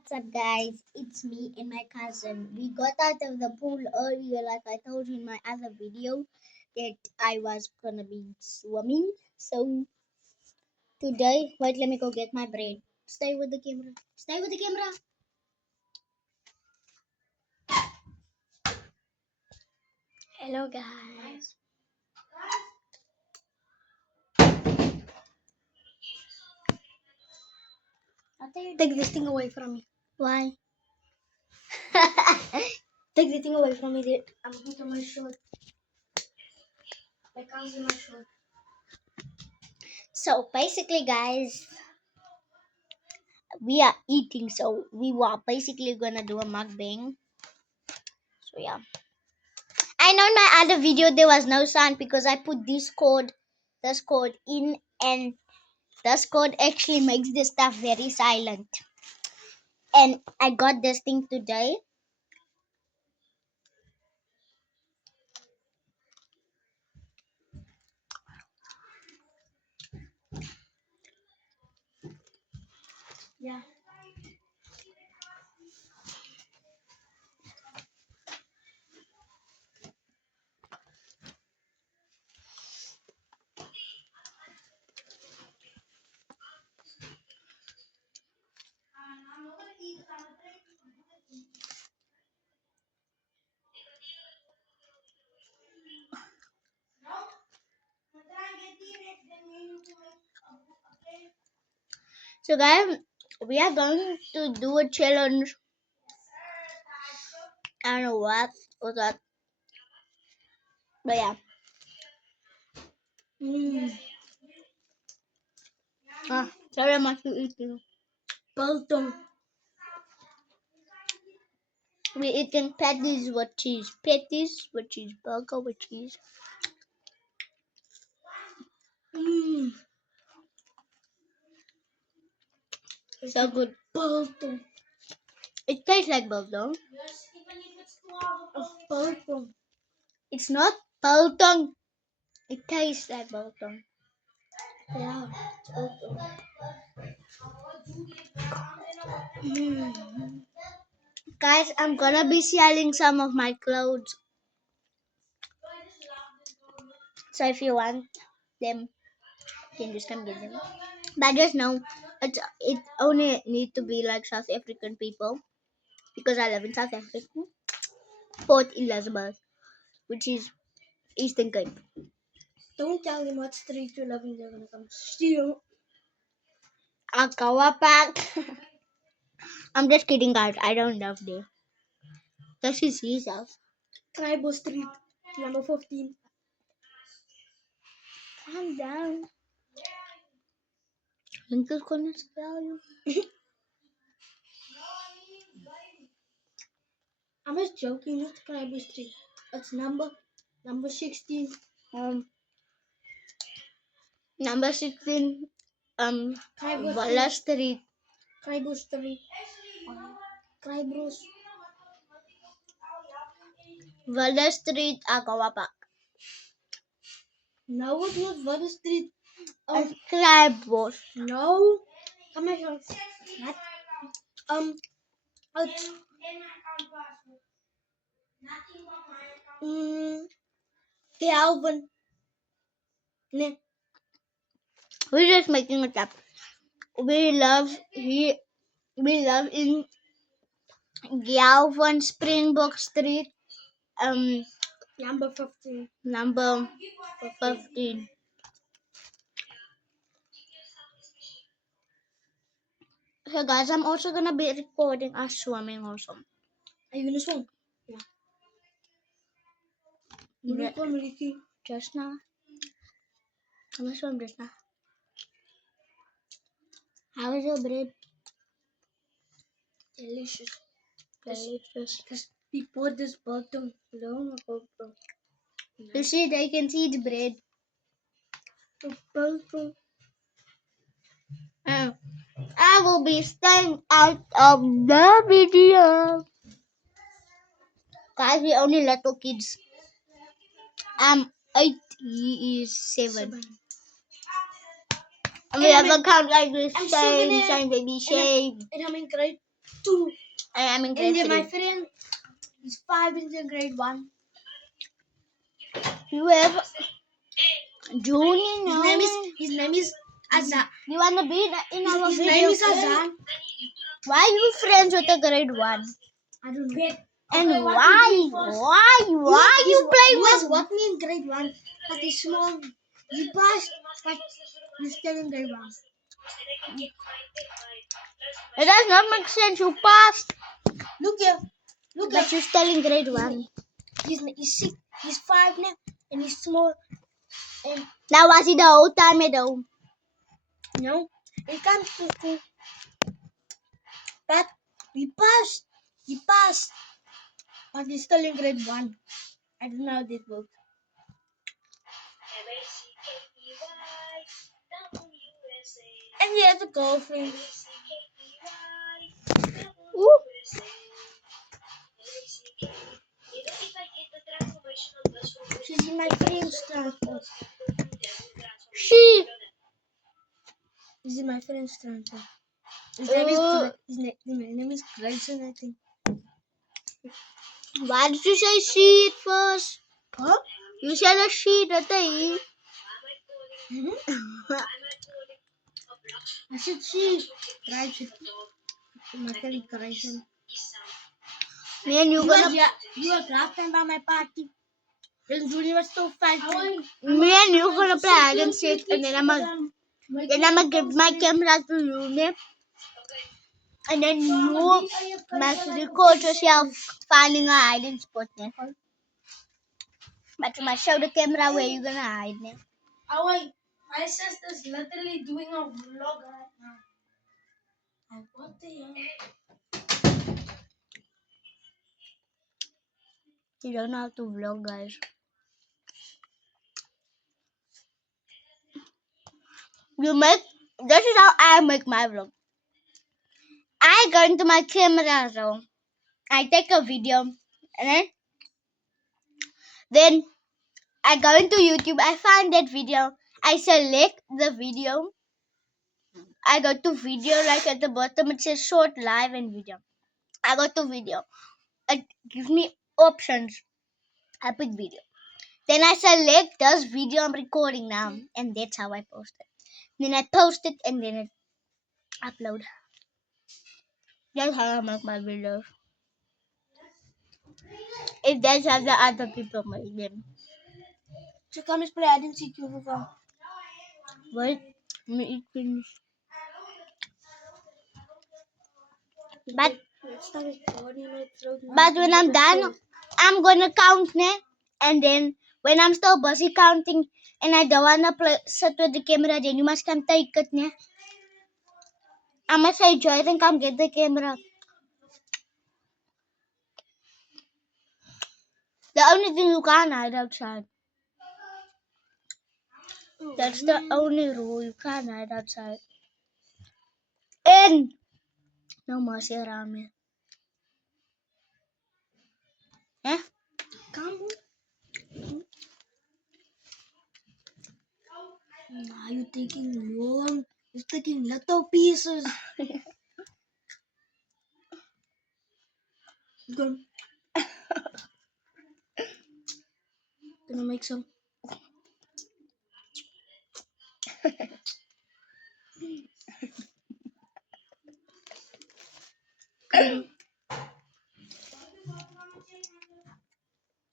What's up, guys? It's me and my cousin. We got out of the pool earlier, like I told you in my other video, that I was gonna be swimming. So today, wait, let me go get my bread. Stay with the camera. Stay with the camera. Hello, guys. Take this thing away from me. Why? Take the thing away from me, dude. I'm putting my shirt. I can't see my shirt. So basically, guys, we are eating. So we were basically gonna do a mukbang. So yeah. I know in my other video there was no sound because I put this code in, and this code actually makes this stuff very silent. And I got this thing today. Yeah. So guys, we are going to do a challenge. I don't know what was that, but yeah. Sorry, I must be eating. Biltong. We're eating patties with cheese. Patties with cheese. Burger with cheese. So good. Biltong. It tastes like biltong. Yes, even if it's 2 hours of biltong. It's not biltong. It tastes like biltong. Yeah, it's biltong. Guys, I'm gonna be selling some of my clothes. So if you want them, you can just come get them. But just know, it only need to be like South African people, because I live in South Africa. Port Elizabeth, which is Eastern Cape. Don't tell him what street you live in. They're gonna come steal. Akawapak. I'm just kidding, guys. I don't live there. This is his house. Tribal Street, number 15. Calm down. Link is gonna spell you. I'm just joking. It's Tribal Street. It's number 16. Number 16. Tribal Walla Street. Tribal Street. Tribal. Walla Street, Akawapak. No, it was Water Street. Tribal. No. Come here. What? It's Calvin. Ne. We're just making it up. We live in Galvin Springbok Street. Number 15. Number 15. So guys, I'm also gonna be recording us swimming also. Are you gonna swim? Yeah. Yeah. Swim, Ricky. Just now. I'm gonna swim just now. How is your bread? Delicious. Delicious. We put this bottom down. You see, they can see the bread. I will be staying out of the video. Guys, we only little kids. 8, he is 7. And we have a count like this. Shame, baby, shame. And I'm in grade 2. I am in And grade then my 3. friend is 5 in grade 1. You have Junior. His name is Azan. You wanna be in our His video? name is Azan. Why are you friends with the grade 1? I don't know. And Okay, what why? we do first? Why you He play was with? working in grade 1, but he's small. He passed, but he's still in grade 1. It does not make sense. You passed, Look here. Look but here. you're still in grade 1. He's 6. He's 5 now, and he's small. And Now was he the whole time at home? no, he comes to school. But he passed. He passed, but he's still in grade 1. I don't know how this works. And he has a girlfriend. Ooh. She's in my friend's transport. She. She's in my friend's transport. His name is Grayson, I think. Why did you say she at first? Huh? You said a she, that they. I said she. Grayson. My friend Grayson. Me and you gonna. You were last time by my party. Then Julie was so fat. Me and you gonna play hide and seek, and then I'ma give my camera to you, ne? And then you must record yourself finding a hiding spot, ne? But you must show the camera where you're gonna hide, ne? My sister's literally doing a vlog right now. Like, what the hell? You don't know how to vlog, guys. This is how I make my vlog. I go into my camera roll. I take a video, and then I go into YouTube. I find that video. I select the video. I go to video, like at the bottom it says short, live, and video. I go to video. It gives me options. I put video. Then I select this video I'm recording now, and that's how I post it. Then I post it, and then it upload. That's how I make my videos. If that's how the other people make them. So come and play hide and seek you for fun. Wait, let me eat finish. But when I'm done, I'm gonna count, ne? And then when I'm still busy counting and I don't wanna sit with the camera, then you must come take it, ne? I must say Joy, then come get the camera. The only thing you can't hide outside. That's the only rule, you can't hide outside. And no mercy around me. Eh? Come. Now you're taking long. You're taking little pieces. Gonna make some.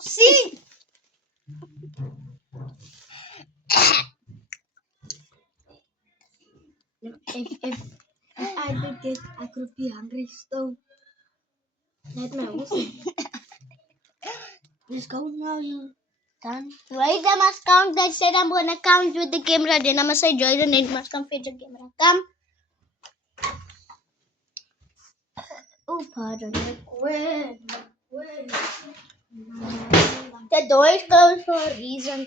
See? If I did get, I could be hungry still. Let my awesome. Let's go now, you done? Wait, I must count. I said I'm gonna count with the camera. Then I must say Joy, then it must come fetch the camera. Come. Oh, pardon. Where? The door is closed for a reason.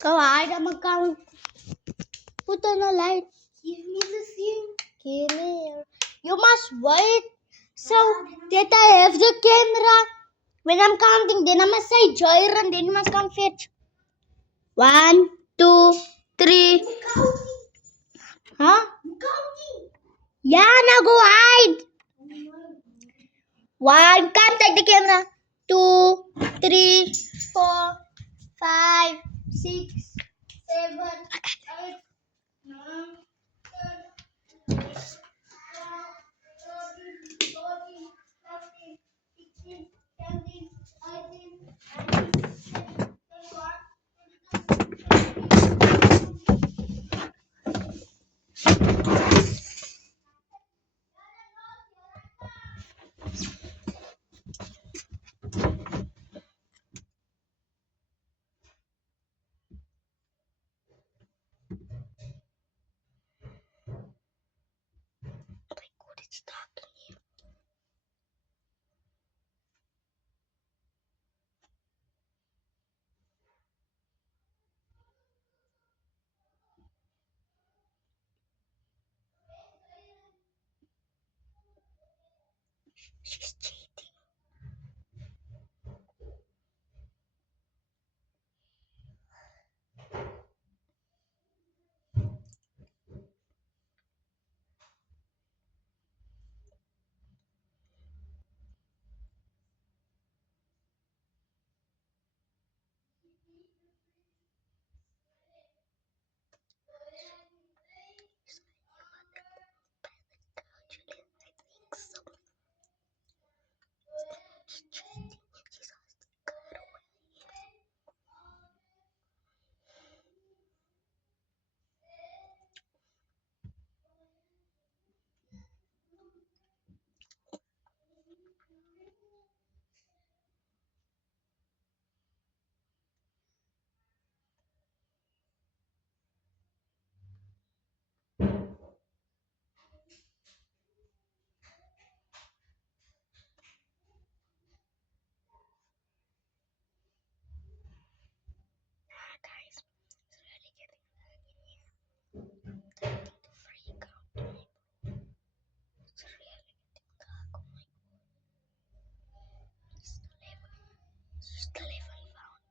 Go hide, I'm gonna count. Put on the light. Give me the thing. Give me. You must wait. So that I have the camera. When I'm counting, then I must say Joy, and then you must come fetch. 1, 2, 3. Huh? Yeah, now go hide. 1. Come take the camera. 2, 3, 4, 5, 6, 7, 8, 9, 10, 11, 12, 13, 14, 15, 16, 17, 18, 19, 20, 21, She's cheating. Guys, it's really getting dark in here. I need to freak out. It's really getting dark. Oh my god. It's the level. It's the level found.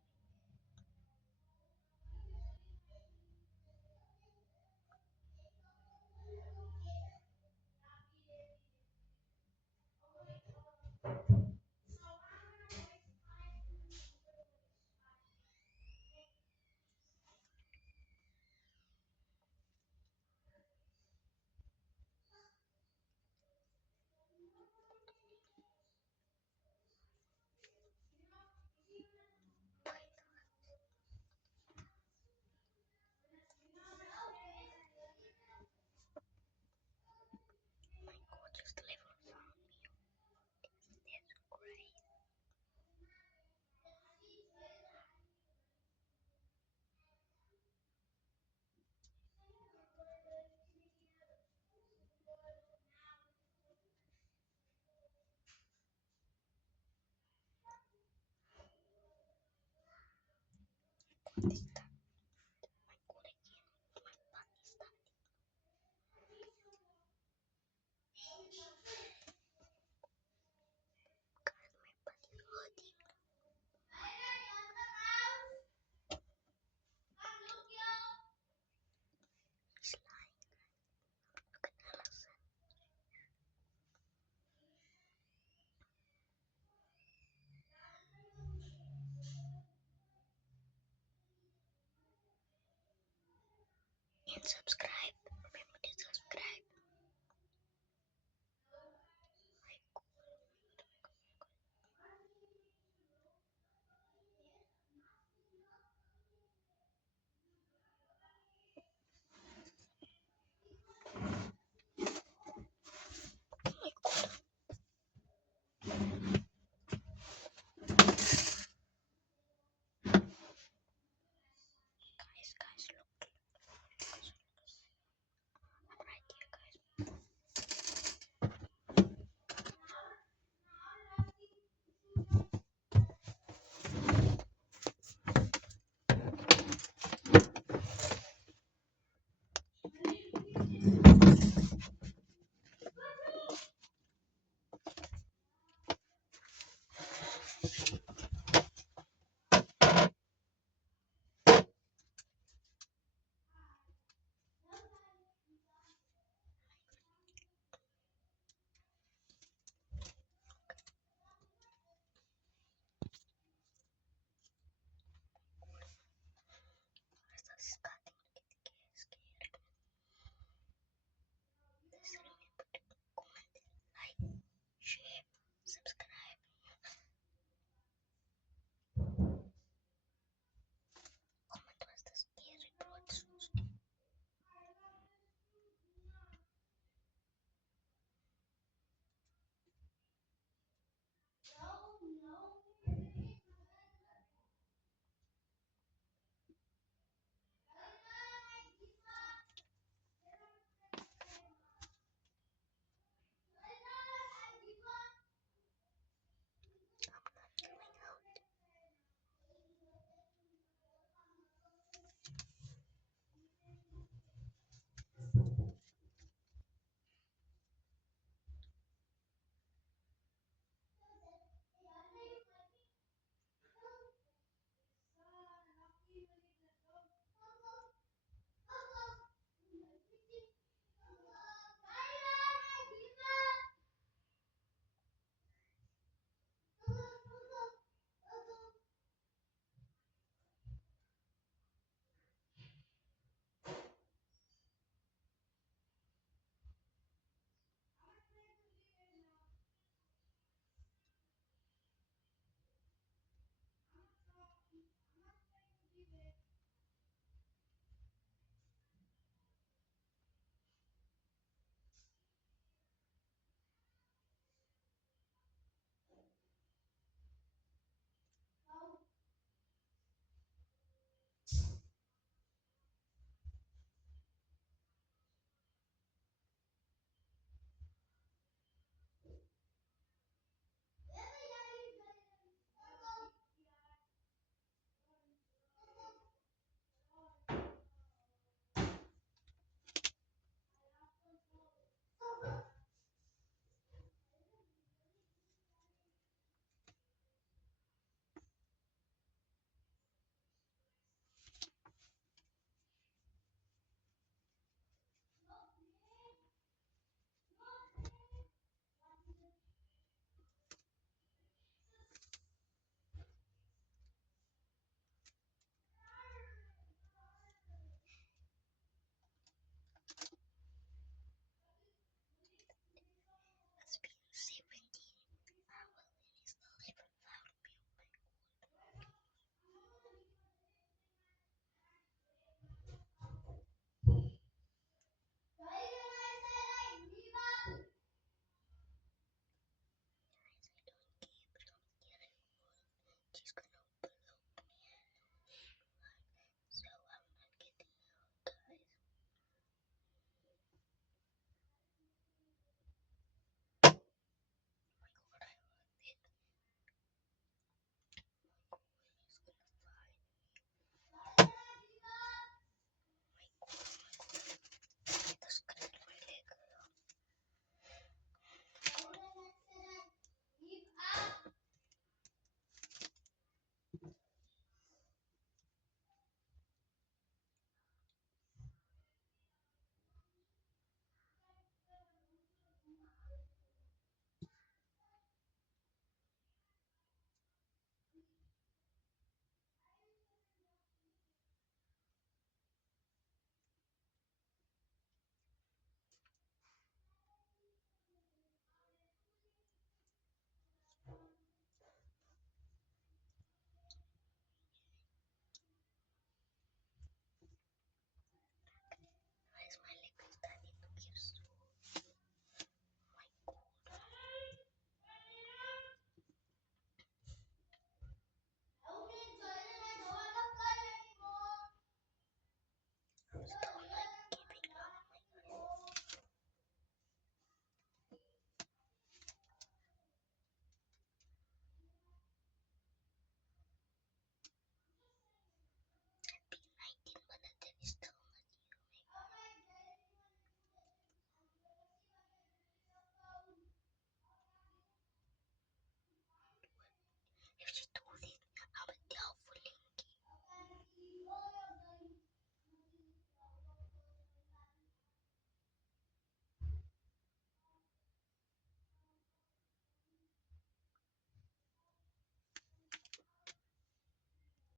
Oh my god, just the level found me. That's great. This time, my god again. My butt is done. Guys, my butt is hurting. He's lying. Look at Allison. And subscribe.